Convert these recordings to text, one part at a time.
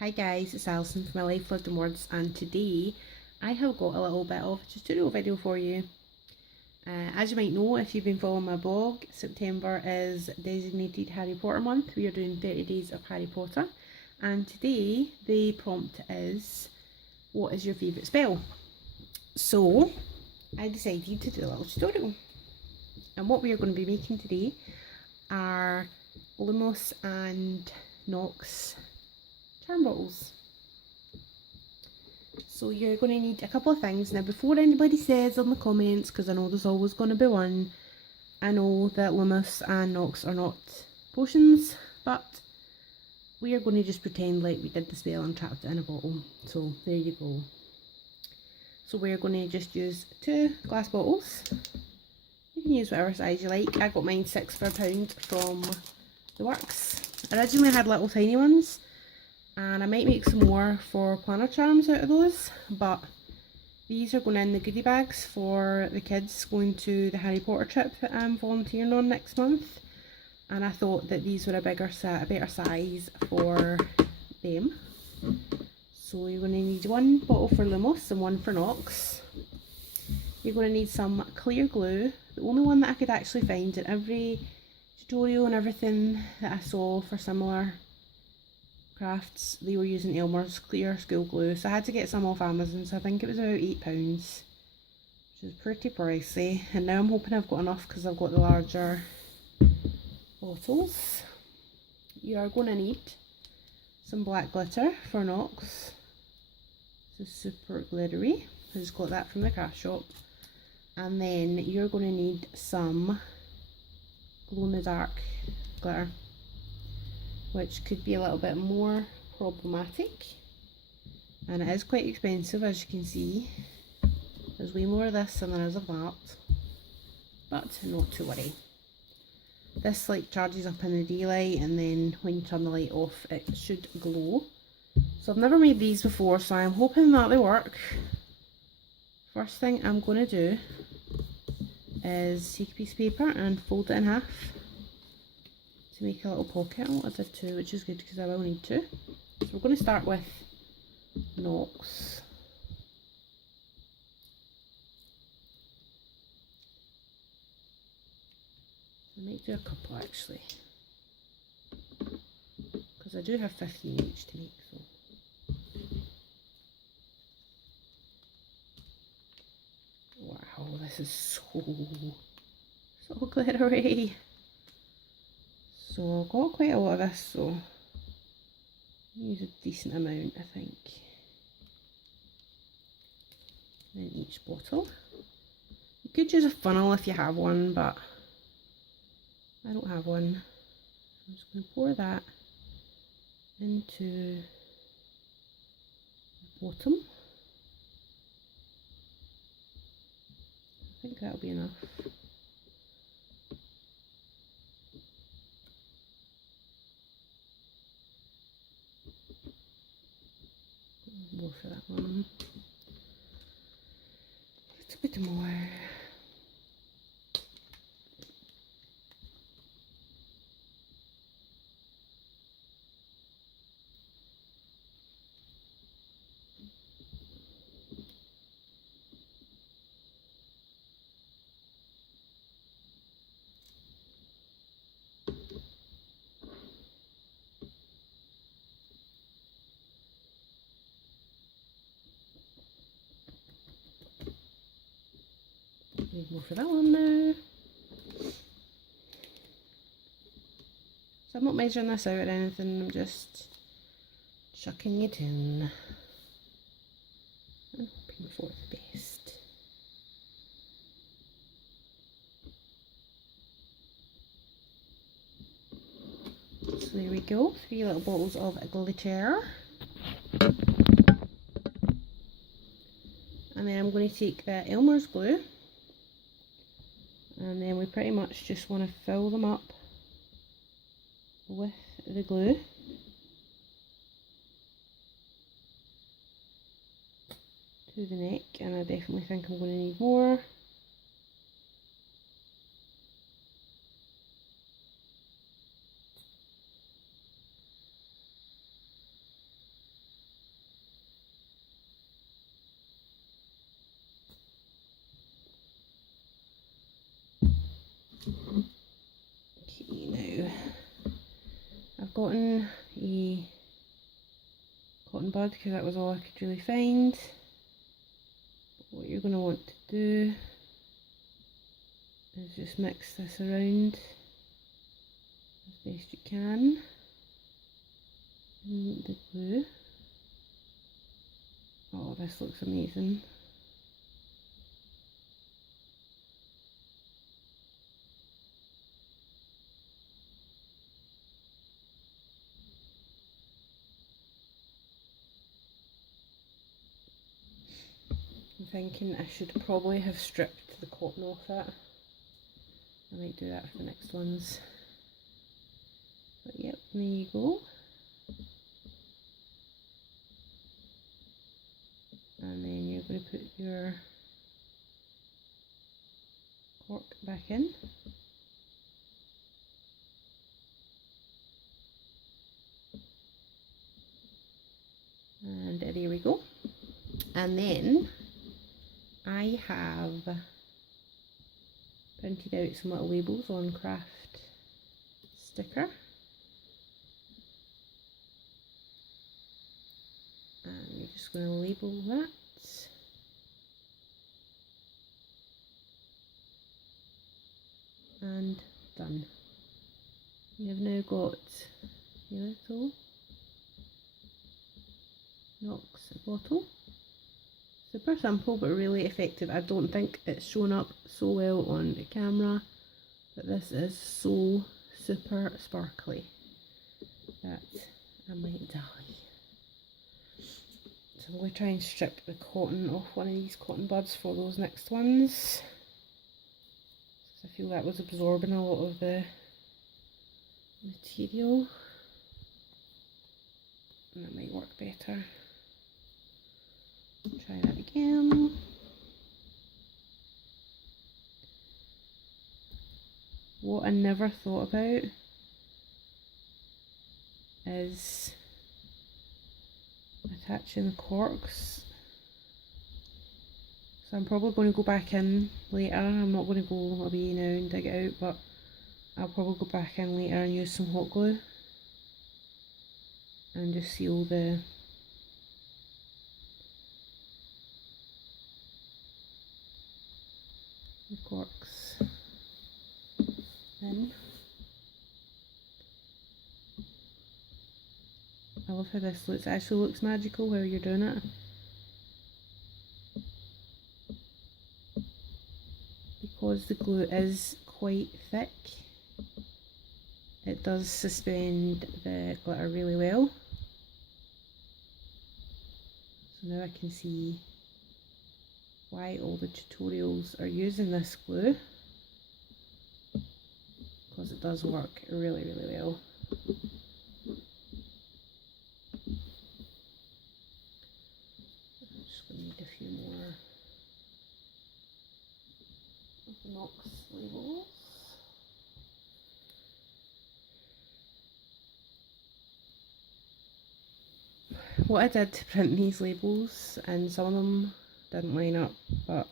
Hi guys, it's Alison from My Life Lived in Words, and today I have got a little bit of a tutorial video for you. As you might know, if you've been following my blog, September is designated Harry Potter month. We are doing 30 days of Harry Potter, and today the prompt is, what is your favourite spell? So I decided to do a little tutorial, and what we are going to be making today are Lumos and Nox charm bottles. So you're going to need a couple of things. Now, before anybody says in the comments, because I know there's always going to be one, I know that Lumos and Nox are not potions, but we are going to just pretend like we did the spell and trapped it in a bottle. So there you go. So we're going to just use 2 glass bottles. You can use whatever size you like. I got mine 6 for £1 from the works. Originally I had little tiny ones, and I might make some more for planner charms out of those, but these are going in the goodie bags for the kids going to the Harry Potter trip that I'm volunteering on next month, and I thought that these were a better size for them. So you're going to need 1 bottle for Lumos and 1 for Nox. You're going to need some clear glue, the only one that I could actually find in every tutorial and everything that I saw for similar crafts. They were using Elmer's clear school glue, so I had to get some off Amazon, so I think it was about £8, which is pretty pricey. And now I'm hoping I've got enough because I've got the larger bottles. You are going to need some black glitter for Nox. This is super glittery. I just got that from the craft shop. And then you're going to need some glow in the dark glitter, which could be a little bit more problematic, and it is quite expensive, as you can see. There's way more of this than there is of that, but not to worry. This like charges up in the daylight, and then when you turn the light off it should glow. So I've never made these before, so I'm hoping that they work. First thing I'm going to do is take a piece of paper and fold it in half to make a little pocket. I did 2, which is good because I will need 2. So we're going to start with Nox. I might do a couple actually, because I do have 15 each to make. So wow, this is so glittery. So I've got quite a lot of this, so I'll use a decent amount, I think, in each bottle. You could use a funnel if you have one, but I don't have one. I'm just going to pour that into the bottom. I think that'll be enough. More for that one. Just a bit more. Need more for that one now. So I'm not measuring this out or anything, I'm just chucking it in and hoping for the best. So there we go, 3 little bottles of glitter. And then I'm going to take the Elmer's glue, and then we pretty much just want to fill them up with the glue. To the neck, and I definitely think I'm going to need more. Okay, now I've gotten a cotton bud because that was all I could really find. But what you're going to want to do is just mix this around as best you can in the glue. Oh, this looks amazing. I'm thinking I should probably have stripped the cotton off it. I might do that for the next ones. But yep, there you go. And then you're going to put your cork back in. And there we go. And then I have printed out some little labels on craft sticker. And you're just going to label that. And done. You have now got your little Nox bottle. Super simple but really effective. I don't think it's shown up so well on the camera, but this is so super sparkly that I might die. So I'm going to try and strip the cotton off one of these cotton buds for those next ones. I feel that was absorbing a lot of the material, and that might work better. Try that again. What I never thought about is attaching the corks. So I'm probably going to go back in later. I'm not going to go away now and dig it out, but I'll probably go back in later and use some hot glue and just seal the corks in. I love how this looks. It actually looks magical while you're doing it. Because the glue is quite thick, it does suspend the glitter really well. So now I can see why all the tutorials are using this glue, because it does work really, really well. I'm just going to need a few more of the Nox labels. What I did to print these labels, and some of them didn't line up, but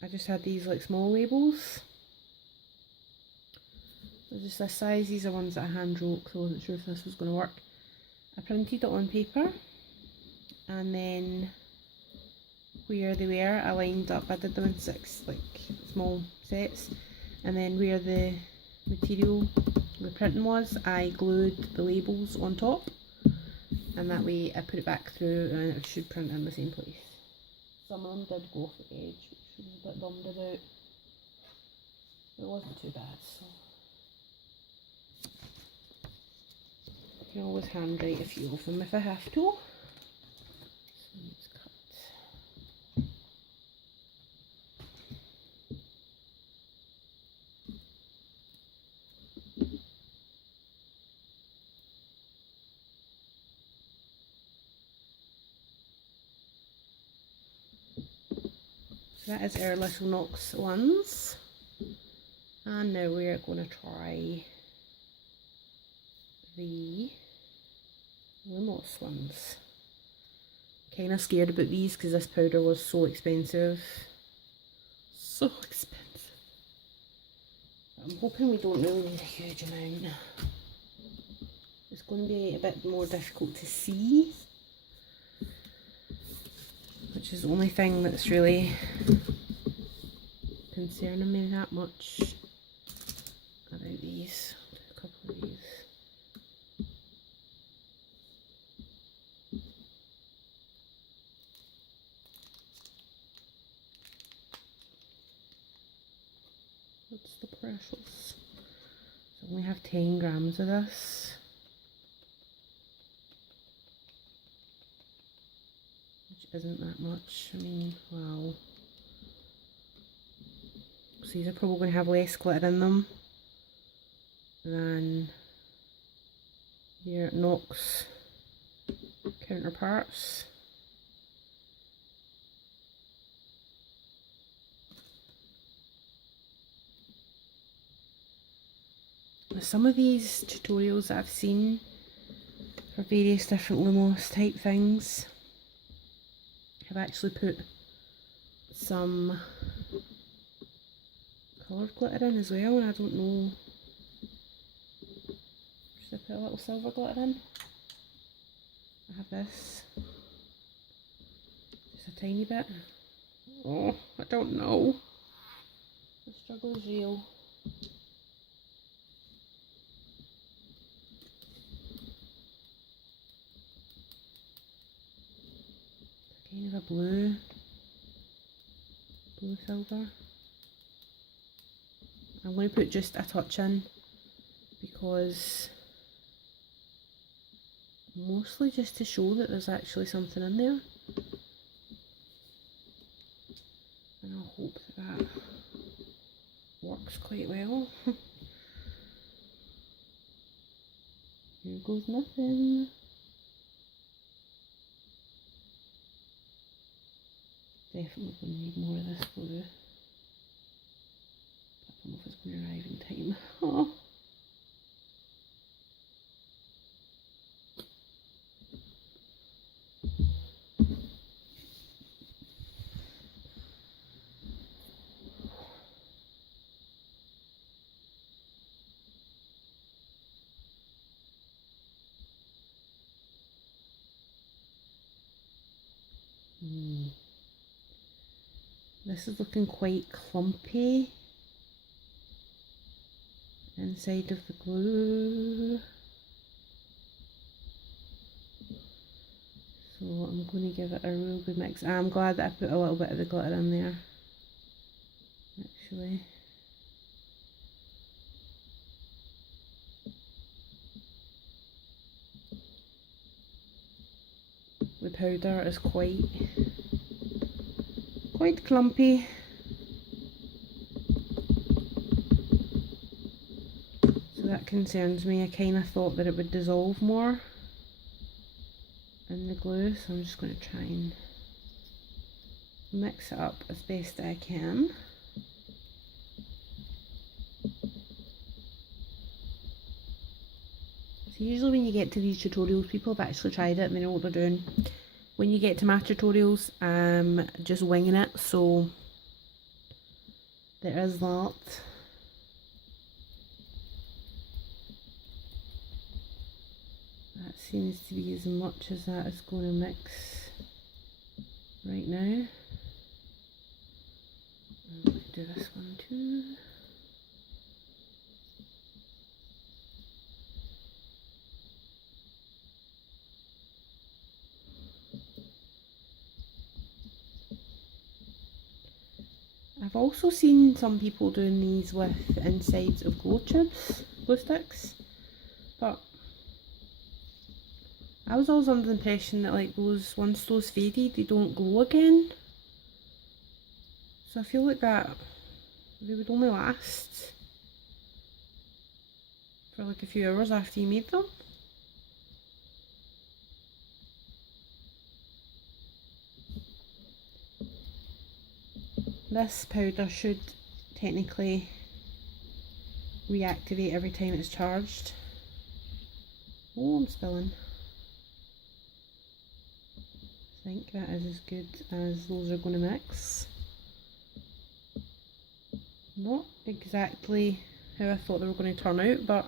I just had these like small labels. They're just this size. These are ones that I hand wrote because I wasn't sure if this was going to work. I printed it on paper, and then where they were, I lined up. I did them in 6 like small sets, and then where the material, the printing was, I glued the labels on top, and that way I put it back through and it should print in the same place. Some of them did go off the edge, which was a bit bummed about. It wasn't too bad, so I can always handwrite a few of them if I have to. So let's cut. So that is our little Nox ones, and now we're going to try the Lumos ones. Kind of scared about these because this powder was so expensive. So expensive. I'm hoping we don't really need a huge amount. It's going to be a bit more difficult to see, which is the only thing that's really concerning me that much about these. A couple of these. What's the precious? So I only have 10 grams of this, which isn't that much. I mean, wow. So these are probably going to have less glitter in them than your Nox counterparts. Some of these tutorials that I've seen for various different Lumos type things have actually put some coloured glitter in as well, and I don't know. Should I put a little silver glitter in? I have this. Just a tiny bit. Oh, I don't know. The struggle is real. Kind of a blue silver. I'm going to put just a touch in because mostly just to show that there's actually something in there, and I hope that works quite well. Here goes nothing. Definitely going to need more of this blue. I don't know if it's going to arrive in time. Oh. This is looking quite clumpy inside of the glue, so I'm going to give it a real good mix. I'm glad that I put a little bit of the glitter in there, actually. The powder is quite clumpy. So that concerns me. I kind of thought that it would dissolve more in the glue, so I'm just going to try and mix it up as best I can. So usually when you get to these tutorials, people have actually tried it and they know what they're doing. When you get to my tutorials, I'm just winging it, so there is that. That seems to be as much as that is going to mix right now. I'm going to do this one too. I've also seen some people doing these with insides of glow tubes, glow sticks, but I was always under the impression that like those, once those faded, they don't glow again. So I feel like that they would only last for like a few hours after you made them. This powder should technically reactivate every time it's charged. Oh, I'm spilling. I think that is as good as those are going to mix. Not exactly how I thought they were going to turn out, but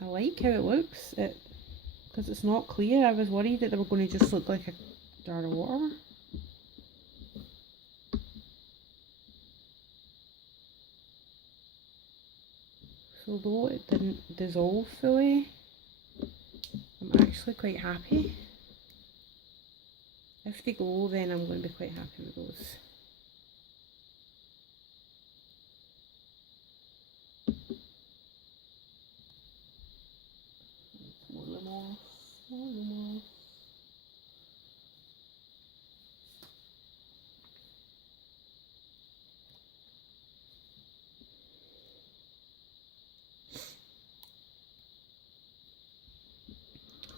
I like how it looks. Because it's not clear. I was worried that they were going to just look like a jar of water. So though it didn't dissolve fully, I'm actually quite happy. If they go, then I'm going to be quite happy with those. More Lumos, more Lumos.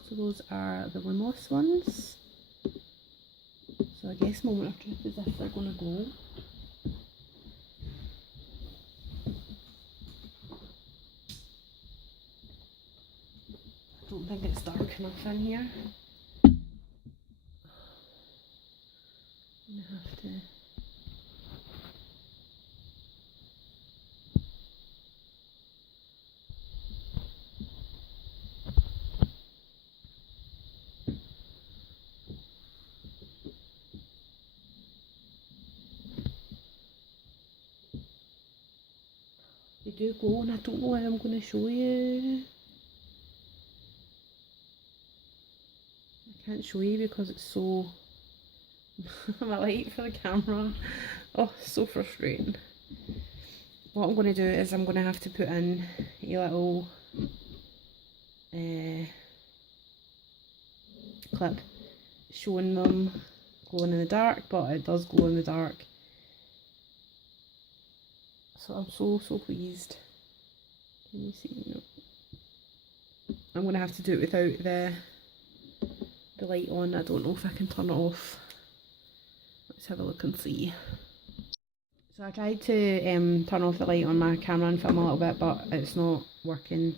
So those are the Lumos ones. So I guess moment of truth is if they're going to glow. I don't think it's dark enough in here. I'm going to have to... They do glow, and I don't know how I'm going to show you. I can't show you because it's so... my light for the camera. Oh, so frustrating. What I'm going to do is I'm going to have to put in a little clip showing them glowing in the dark, but it does glow in the dark. So I'm so pleased. Can you see? No. I'm going to have to do it without the light on. I don't know if I can turn it off. Let's have a look and see. So I tried to turn off the light on my camera and film a little bit, but it's not working.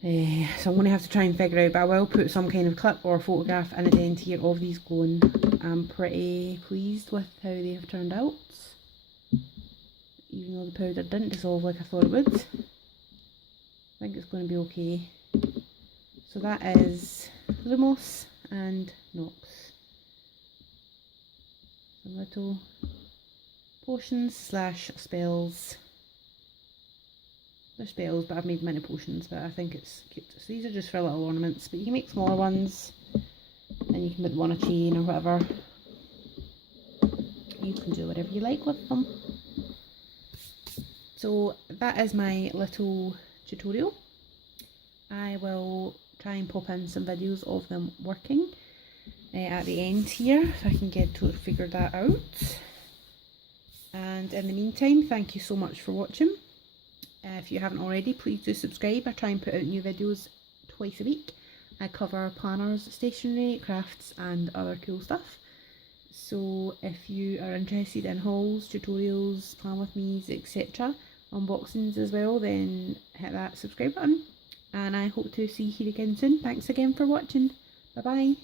So I'm going to have to try and figure out, but I will put some kind of clip or photograph in at the end here of these glowing. I'm pretty pleased with how they have turned out, even though the powder didn't dissolve like I thought it would. I think it's going to be okay. So that is Lumos and Nox. Some little potions slash spells. They're spells, but I've made mini potions, but I think it's cute. So these are just for little ornaments, but you can make smaller ones, and you can put them on a chain or whatever. You can do whatever you like with them. So that is my little tutorial. I will try and pop in some videos of them working at the end here, if I can get to figure that out. And in the meantime, thank you so much for watching. If you haven't already, please do subscribe. I try and put out new videos twice a week. I cover planners, stationery, crafts and other cool stuff. So if you are interested in hauls, tutorials, plan with me's, etc., unboxings as well, then hit that subscribe button. And I hope to see you here again soon. Thanks again for watching. Bye bye.